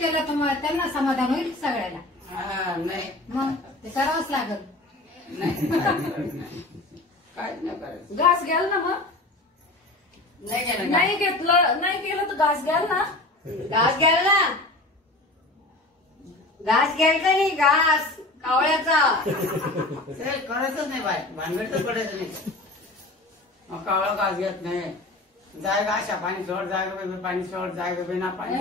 केलं तर मग त्यांना समाधान होईल सगळ्याला. नाही मग ते करावंच लागल. काय नाही करायचं. घास घ्याल ना मग. नाही घेतलं नाही केलं तर घास घ्याल ना. घास घ्याल ना. घास घ्यायचा नाही घास कावळ्याचा. ते करायचंच नाही बाय भानगड तर पडायचं नाही. कावळा घास घेत नाही. जायगा अशा पाणी सोड जायगा बेबी पाणी सोड जायगा बेबी ना पाणी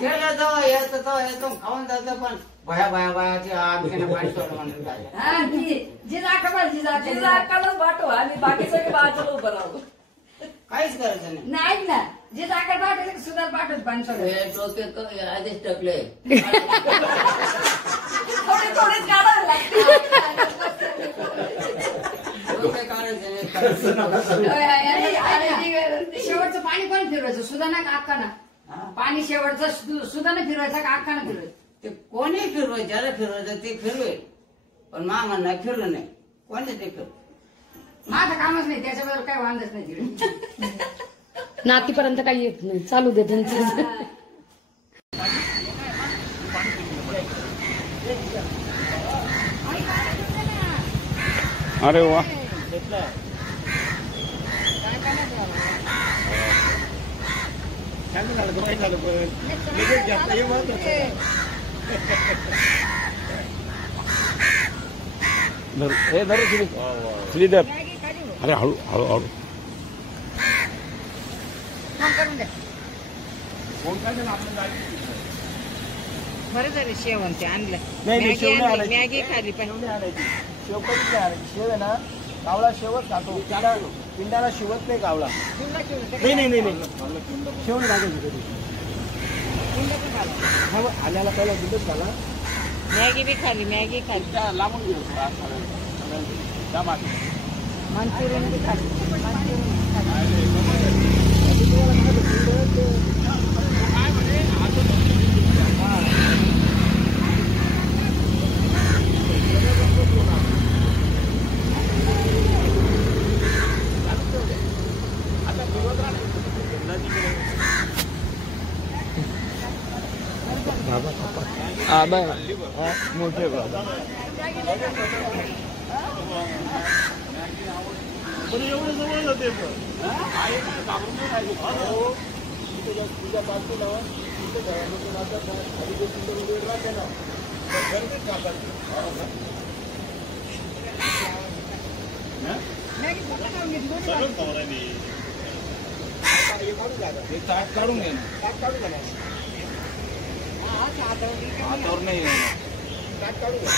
केलं तो येतो खाऊन जातो पण भया भया भयाची आमच्याने पाणी सोड म्हणून जिजाकालाच वाटो आणि बाकी सगळे बाजूला उभं राहू. काहीच करायचं नाही. नाही ना जे जाकर पाठवले सुधार पाठवत पाणी डोके आधीच टकले थोडे थोडेच काढायला लागते. डोके काढायचे शेवटचं पाणी पण फिरवायचं सुधाना का अक्काना. पाणी शेवटचं सुधाना फिरवायचं का अक्काना फिरवायचं. ते कोणी फिरवाय ज्याला फिरवायचं ते फिरवेल पण मामा नाही फिरलं नाही कोणते ते फिरव. माझं कामच नाही त्याच्याबरोबर काही वांधच नाही तिकडे. नातीपर्यंत काही येत नाही चालू दे त्यांचं. अरे वा श्रीधर अरे हळू हळू हळू बरं झालं शेवण ते आणलं. मॅगी खाली पण शेव कधीच नाही आणायची. शेव आहे ना कावळा शेवच खातो त्याला पिंडाला शिवत नाही कावळा. नाही नाही नाही शेव नाही टाकायची कधी. आल्याला पहिला दूधच झाला. मॅगी बी खाली मॅगी खाली लांबून घेऊ मंचुरियन बी खाली मोठे एवढं जवळ जाते तुझ्या बाजूला ताट काढून घे ना. ताट काढून घ्या हातावर नाही ताट काढून घ्या.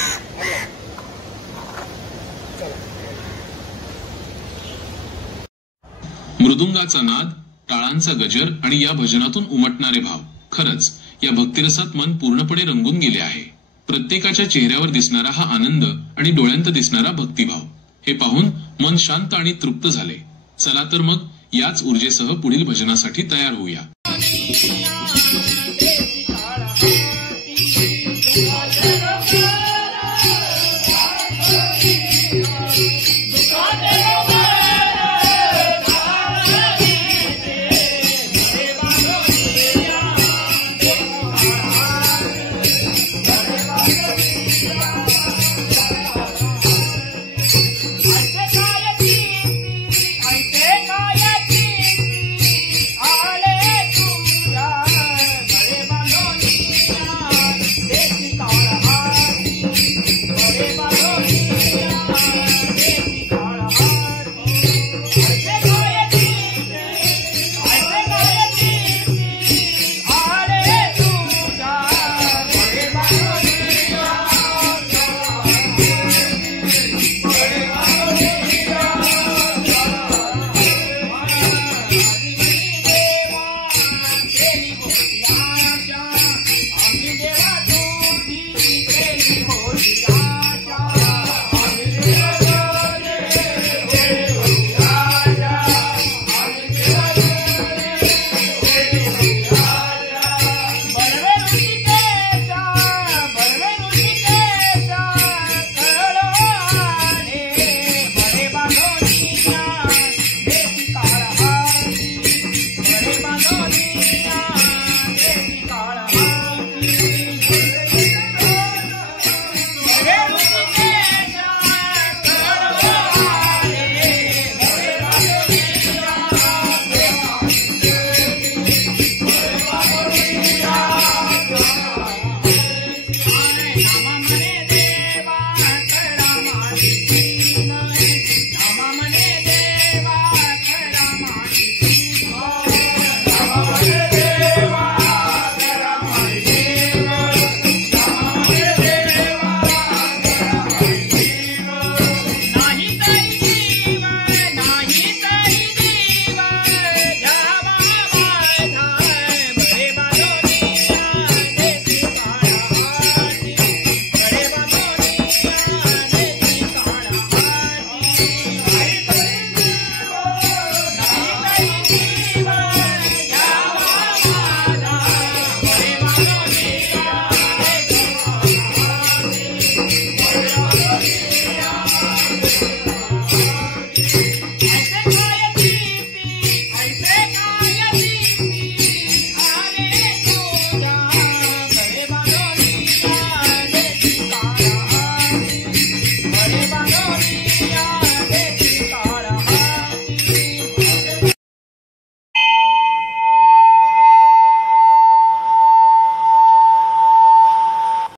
मृदुंगाचा नाद, टाळांचा गजर आणि या भजनातून उमटणारे भाव, खरंच या भक्तिरसात मन पूर्णपणे रंगून गेले आहे. प्रत्येकाच्या चेहऱ्यावर दिसणारा हा आनंद आणि डोळ्यांत दिसणारा भक्तिभाव हे पाहून मन शांत आणि तृप्त झाले. चला तर मग याच ऊर्जेसह पुढील भजनासाठी तयार होऊया. नाही